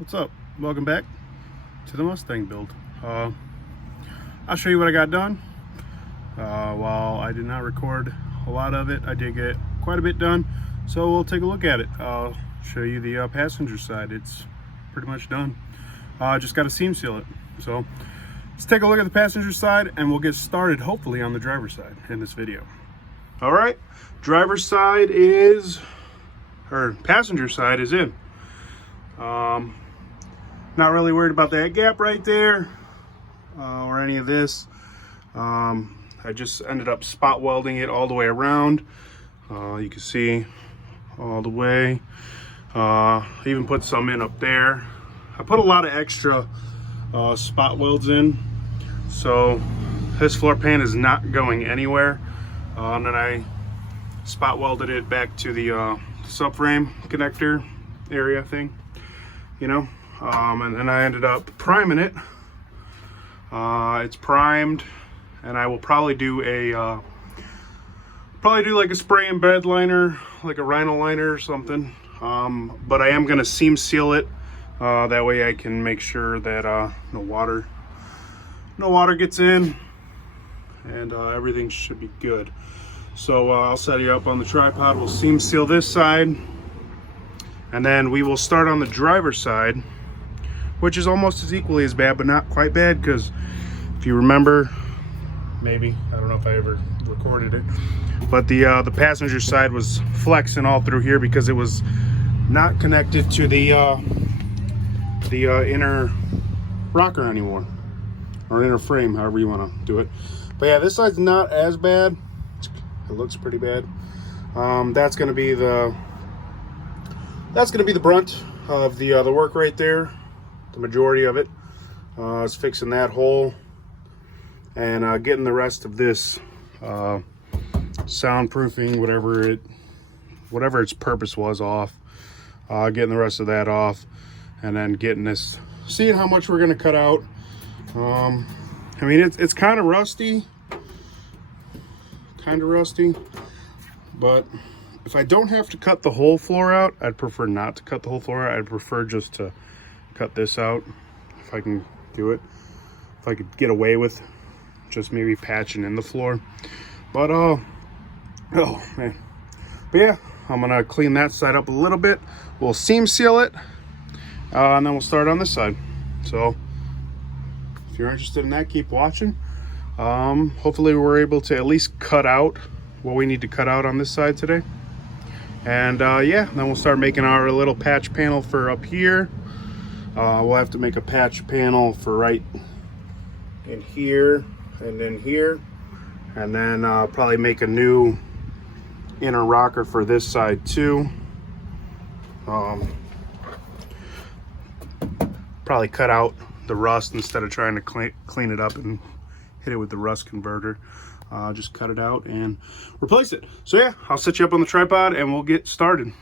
What's up? Welcome back to the Mustang build. I'll show you what I got done. While I did not record a lot of it, I did get quite a bit done, so we'll take a look at it. I'll show you the passenger side. It's pretty much done. Just got to seam seal it. So let's take a look at the passenger side and we'll get started hopefully on the driver's side in this video. All right, driver's side is, or passenger side is in. Not really worried about that gap right there or any of this. I just ended up spot welding it all the way around. You can see all the way. Even put some in up there. I put a lot of extra spot welds in, so this floor pan is not going anywhere. And then I spot welded it back to the subframe connector area thing, you know. And then I ended up priming it. It's primed, and I will probably do a like a spray and bed liner, like a rhino liner or something. But I am gonna seam seal it. That way I can make sure that no water gets in, and everything should be good. So I'll set you up on the tripod. We'll seam seal this side, and then we will start on the driver's side, which is almost as equally as bad, but not quite bad, because if you remember, maybe, I don't know if I ever recorded it, but the passenger side was flexing all through here because it was not connected to the inner rocker anymore, or inner frame, however you want to do it. But yeah, this side's not as bad. It looks pretty bad. That's going to be the brunt of the work right there. The majority of it is fixing that hole and getting the rest of this soundproofing, whatever its purpose was, off. Getting the rest of that off, and then getting this, seeing how much we're going to cut out. I mean, it's kind of rusty, but if I don't have to cut the whole floor out, I'd prefer not to cut the whole floor out. I'd prefer just to cut this out if I can do it. If I could get away with just maybe patching in the floor. But oh man. But yeah, I'm gonna clean that side up a little bit. We'll seam seal it, and then we'll start on this side. So if you're interested in that, keep watching. Hopefully we're able to at least cut out what we need to cut out on this side today. And yeah, then we'll start making our little patch panel for up here. We'll have to make a patch panel for right in here and then here, and then probably make a new inner rocker for this side too. Probably cut out the rust instead of trying to clean it up and hit it with the rust converter. Just cut it out and replace it. So yeah, I'll set you up on the tripod and we'll get started.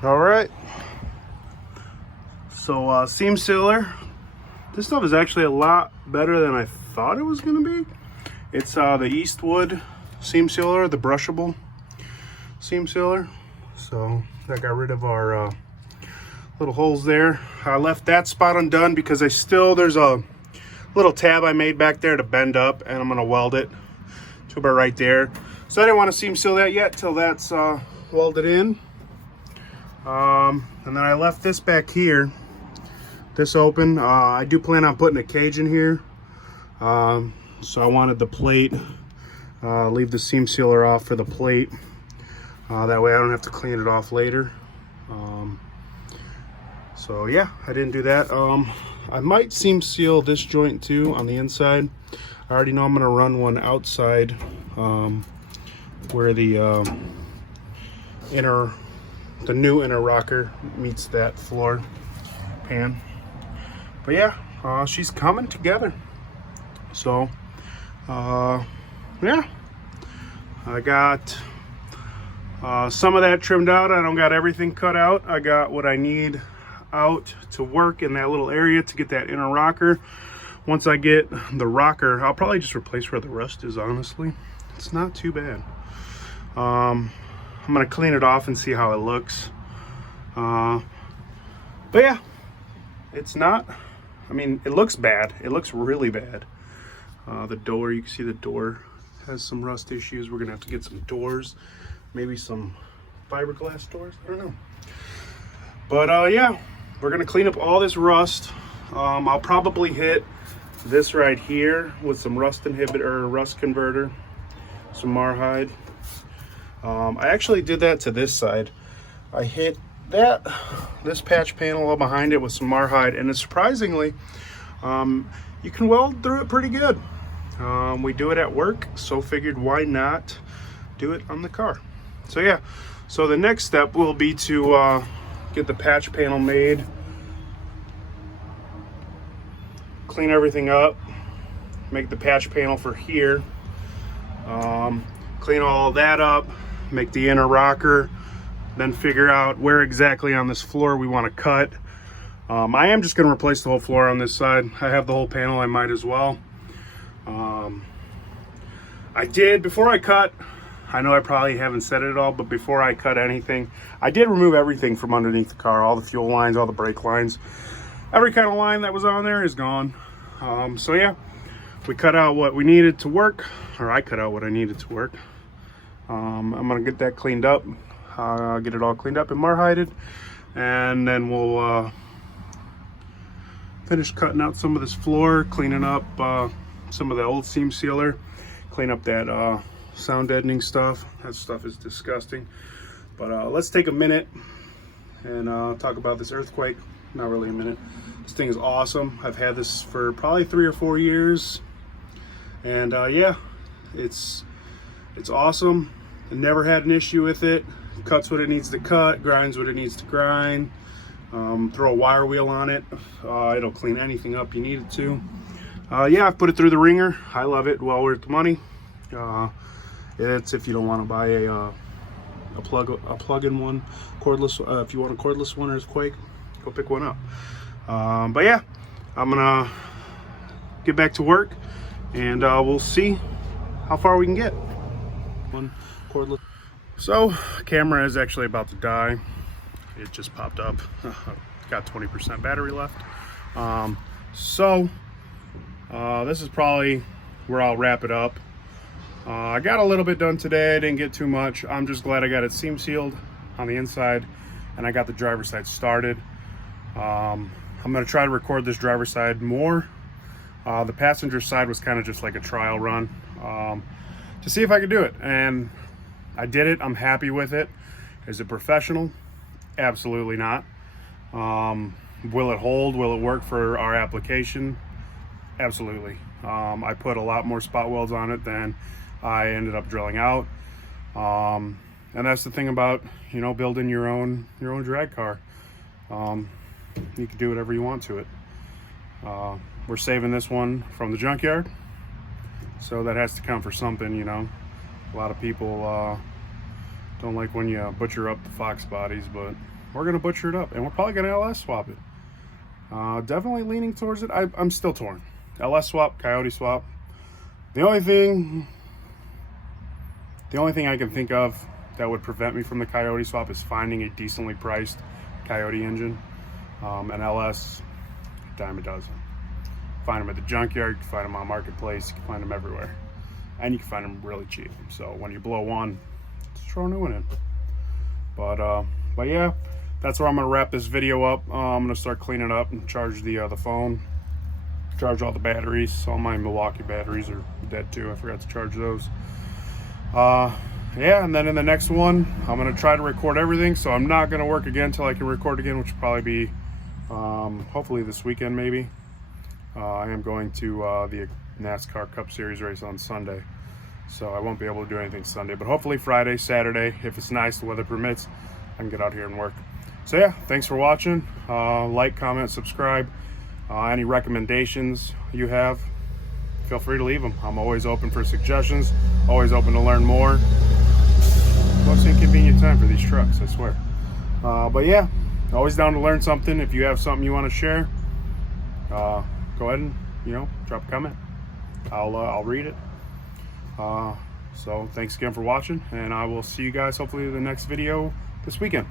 All right. So seam sealer. This stuff is actually a lot better than I thought it was going to be. It's the Eastwood seam sealer, the brushable seam sealer. So that got rid of our little holes there. I left that spot undone because there's a little tab I made back there to bend up, and I'm going to weld it to about right there. So I didn't want to seam seal that yet till that's welded in. And then I left this back here, this open. I do plan on putting a cage in here. So I wanted the plate, leave the seam sealer off for the plate. That way I don't have to clean it off later. So yeah, I didn't do that. I might seam seal this joint too on the inside. I already know I'm gonna run one outside where the new inner rocker meets that floor pan. But yeah, she's coming together. So yeah, I got some of that trimmed out. I don't got everything cut out. I got what I need out to work in that little area to get that inner rocker. Once I get the rocker, I'll probably just replace where the rust is, honestly. It's not too bad. I'm gonna clean it off and see how it looks. But yeah, it's not, I mean, it looks bad. It looks really bad. The door, you can see the door has some rust issues. We're gonna have to get some doors, maybe some fiberglass doors, I don't know. But yeah, we're gonna clean up all this rust. I'll probably hit this right here with some rust inhibitor, rust converter, some Marhide. I actually did that to this side. I hit this patch panel all behind it with some Marhide, and it's surprisingly, you can weld through it pretty good. We do it at work, so figured why not do it on the car. So yeah, so the next step will be to get the patch panel made, clean everything up, make the patch panel for here, clean all that up, make the inner rocker, then figure out where exactly on this floor we want to cut. I am just going to replace the whole floor on this side. I have the whole panel, I might as well. I did, before I cut, I know I probably haven't said it all, but before I cut anything, I did remove everything from underneath the car, all the fuel lines, all the brake lines. Every kind of line that was on there is gone. So yeah, we cut out what we needed to work, or I cut out what I needed to work. I'm gonna get that cleaned up, get it all cleaned up and Marhided, and then we'll finish cutting out some of this floor, cleaning up some of the old seam sealer, clean up that sound deadening stuff. That stuff is disgusting. But let's take a minute and talk about this earthquake. Not really a minute. This thing is awesome. I've had this for probably 3 or 4 years, and yeah, it's awesome. I never had an issue with it. Cuts what it needs to cut, grinds what it needs to grind. Throw a wire wheel on it, it'll clean anything up you need it to. Yeah, I've put it through the ringer. I love it. Well worth the money. It's if you don't want to buy a plug-in one, cordless. If you want a cordless one or a Quake, go pick one up. But yeah, I'm gonna get back to work, and we'll see how far we can get. One cordless. So, camera is actually about to die. It just popped up. Got 20% battery left. This is probably where I'll wrap it up. I got a little bit done today. I didn't get too much. I'm just glad I got it seam sealed on the inside, and I got the driver's side started. I'm gonna try to record this driver's side more. The passenger side was kind of just like a trial run to see if I could do it, and I did it. I'm happy with it. Is it professional? Absolutely not. Will it hold? Will it work for our application? Absolutely. I put a lot more spot welds on it than I ended up drilling out. And that's the thing about, you know, building your own drag car. You can do whatever you want to it. We're saving this one from the junkyard, so that has to count for something, you know. A lot of people don't like when you butcher up the Fox bodies, but we're gonna butcher it up, and we're probably gonna LS swap it. Definitely leaning towards it. I'm still torn. LS swap, Coyote swap. The only thing I can think of that would prevent me from the Coyote swap is finding a decently priced Coyote engine. An LS, dime a dozen. Find them at the junkyard, you can find them on Marketplace, you can find them everywhere. And you can find them really cheap. So when you blow one, just throw a new one in. But yeah, that's where I'm gonna wrap this video up. I'm gonna start cleaning up and charge the phone, charge all the batteries. All my Milwaukee batteries are dead too. I forgot to charge those. Yeah, and then in the next one, I'm gonna try to record everything. So I'm not gonna work again until I can record again, which will probably be hopefully this weekend maybe. I am going to the NASCAR Cup Series race on Sunday, so I won't be able to do anything Sunday, but hopefully Friday, Saturday, if it's nice, the weather permits, I can get out here and work. So yeah, thanks for watching. Like, comment, subscribe. Any recommendations you have, feel free to leave them. I'm always open for suggestions, always open to learn more. Most inconvenient time for these trucks, I swear. But yeah, always down to learn something. If you have something you want to share, go ahead and, drop a comment. I'll read it. So thanks again for watching, and I will see you guys hopefully in the next video this weekend.